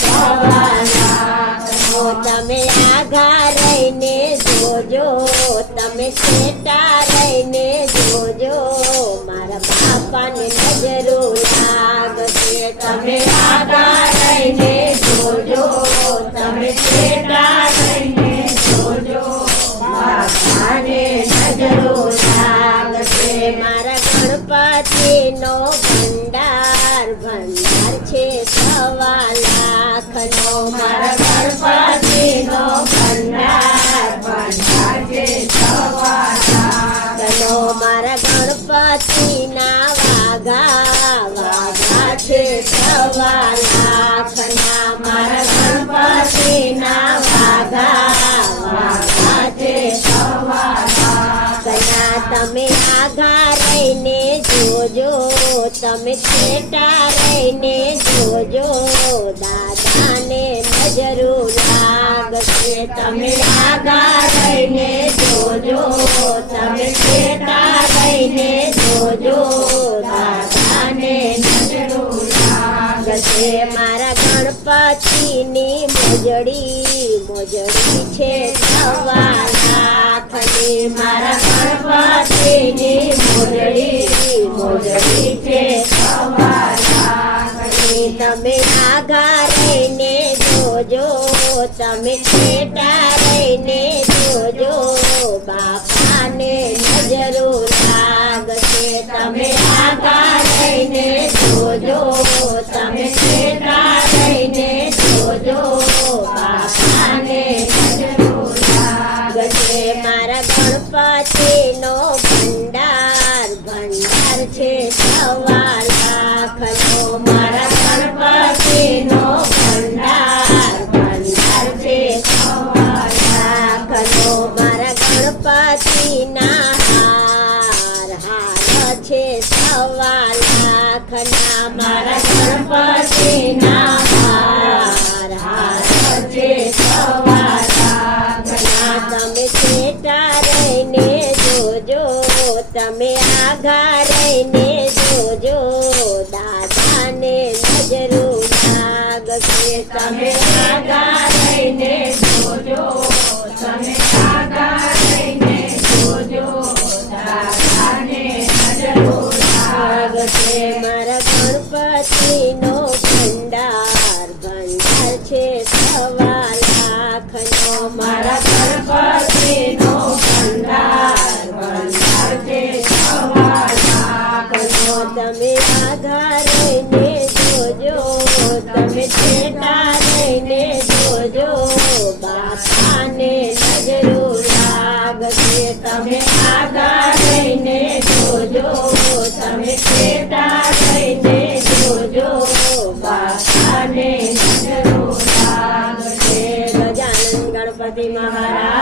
સવાલા. તમે આઘા રહીને જોજો તમે છેટા રહીને જોજો. મારા બાપાને ભંડાર છે મારા ગણપતિનો મારા ગણપતિના વાઘા વાઘા છે સવા લાખના મારા ગણપતિના વાઘા વાઘા છે તમે આઘા રહીને તમે છેટા રહીને જોજો, દાદાને નજરો લાગશે. તમે આગા રહીને જોજો, તમે છેટા રહીને જોજો, દાદાને નજરો લાગશે. મારા ગણપતિની મોજડી મોજડી છે સવા મારા તમે બેટા રહીને જોજો, બાપાને નજરો લાગશે. તમે આગા રહીને જોજો, તમે બેટા રહીને જોજો, બાપાને નજરો લાગશે. ગશે મારા ગણપતિનો ભંડાર ભંડાર છે સવા ગણપતિના હાર હાર છે સવા લાખના. મારા ગણપતિના હાર હાર છે સવાલા તમે છેટા ને જોજો, તમે આઘા ગજાનંદ ગણપતિ મહારાજ.